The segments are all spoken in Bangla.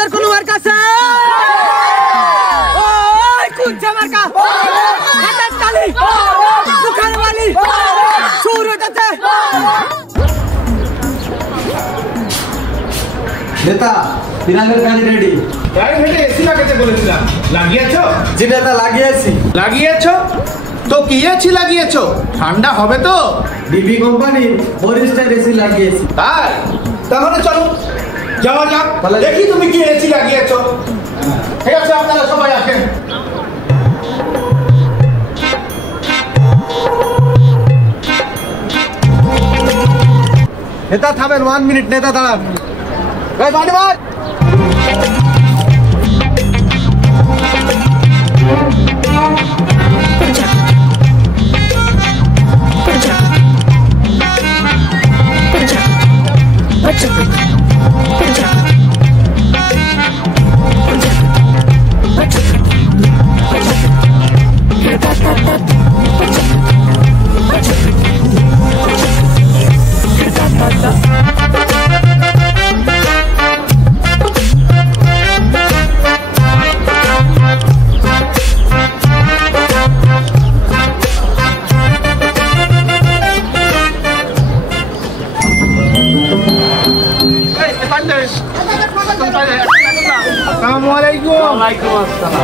আমাদের কোনো মার্কা আছে? ওই কুঞ্চে মার্কা, হাতের তালি, মুখের বালি, সুর উঠেছে। নেতা, তিনাদের গাড়ি রেডি। গাড়ি হেঁটে এসি লাগাতে বলেছিলাম, লাগিয়েছো? জি নেতা, লাগিয়েছি। লাগিয়েছো তো কি এসি লাগিয়েছো? ঠান্ডা হবে তো? ডিবি কোম্পানির ফোর-স্টার এসি লাগিয়েছি। তাই তাহলে চলো যাওয়া যাক, দেখি তুমি কি এসি লাগিয়েছো। ঠিক আছে, আপনারা সবাই আসেন। নেতা থামেন, 1 মিনিট। নেতা দাঁড়ান।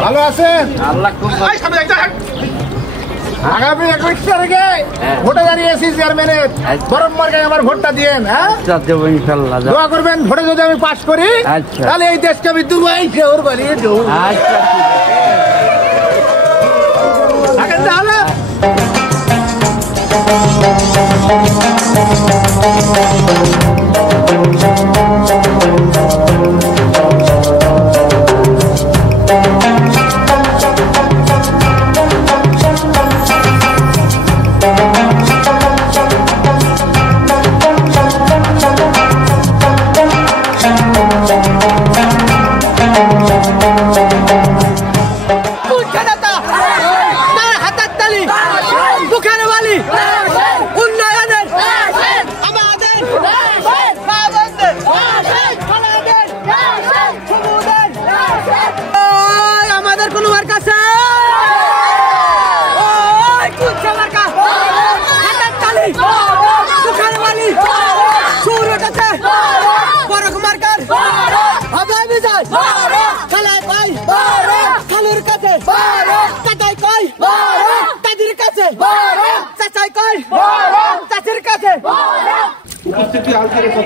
ভালো আছেন? আগামী 21 তারিখে ভোটে দাঁড়িয়েছি চেয়ারম্যানের, বরফ মার্কায় আমার ভোটটা দিয়েন। হ্যাঁ, দোয়া করবেন ভোটে যদি আমি পাস করি তাহলে এই দেশকে আমি দুবাই শহর বানিয়ে দেবো। তাহলে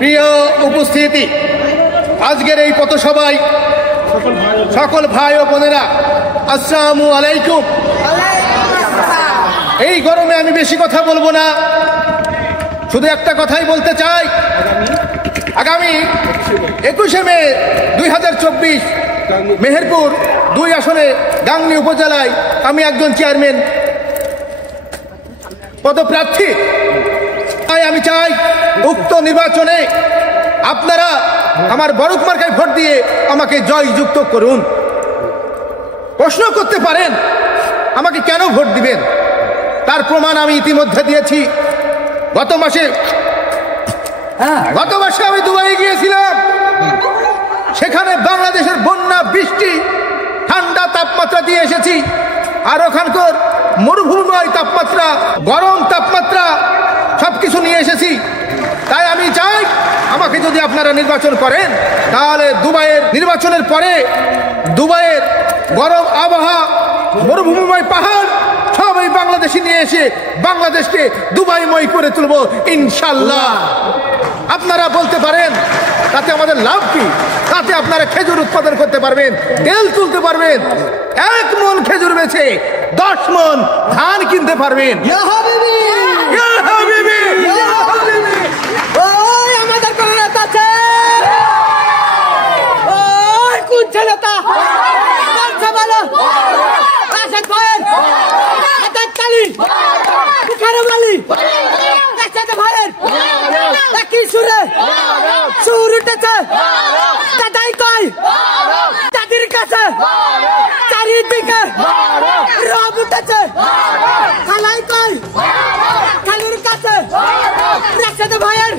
প্রিয় উপস্থিতি, আজকের এই পথসভায় সকল ভাই ও বোনেরা, আসসালামু আলাইকুম। এই গরমে আমি বেশি কথা বলবো না, শুধু একটা কথাই বলতে চাই। আগামী 21শে মে 2024 মেহেরপুর 2 আসনে গাংনী উপজেলায় আমি একজন চেয়ারম্যান পদপ্রার্থী। তাই আমি চাই উক্ত নির্বাচনে আপনারা আমার বরফ মার্কায় ভোট দিয়ে আমাকে জয়যুক্ত করুন। প্রশ্ন করতে পারেন আমাকে কেন ভোট দিবেন, তার প্রমাণ আমি ইতিমধ্যে দিয়েছি। গত মাসে আমি দুবাই গিয়েছিলাম, সেখানে বাংলাদেশের বন্যা, বৃষ্টি, ঠান্ডা তাপমাত্রা দিয়ে এসেছি, আর ওখানকার মরুভূমিময় তাপমাত্রা, গরম তাপমাত্রা সবকিছু নিয়ে এসেছি। তাই আমি চাই আমাকে যদি আপনারা নির্বাচন করেন তাহলে দুবাইয়ের নির্বাচনের পরে দুবাইয়ের গরম আবহাওয়া, মরুভূমিময় পাহাড় সব এই বাংলাদেশে নিয়ে এসে বাংলাদেশকে দুবাইময় করে তুলব ইনশাল্লাহ। আপনারা বলতে পারেন তাতে আমাদের লাভ কি? তাতে আপনারা খেজুর উৎপাদন করতে পারবেন, তেল তুলতে পারবেন, 1 মণ খেজুর বেচে 10 মণ ধান কিনতে পারবেন। আমাদের কোন নেতা আছে? ওই কুঞ্চে নেতা, হাতের তালি, মুখের বালি, কি সুরে সুর উঠেছে। দাদাই কয় দাদির কাছে, চারিদিকে রব উঠেছে। খালাই কয় খালুর কাছে, রাশেদ ভাইয়ের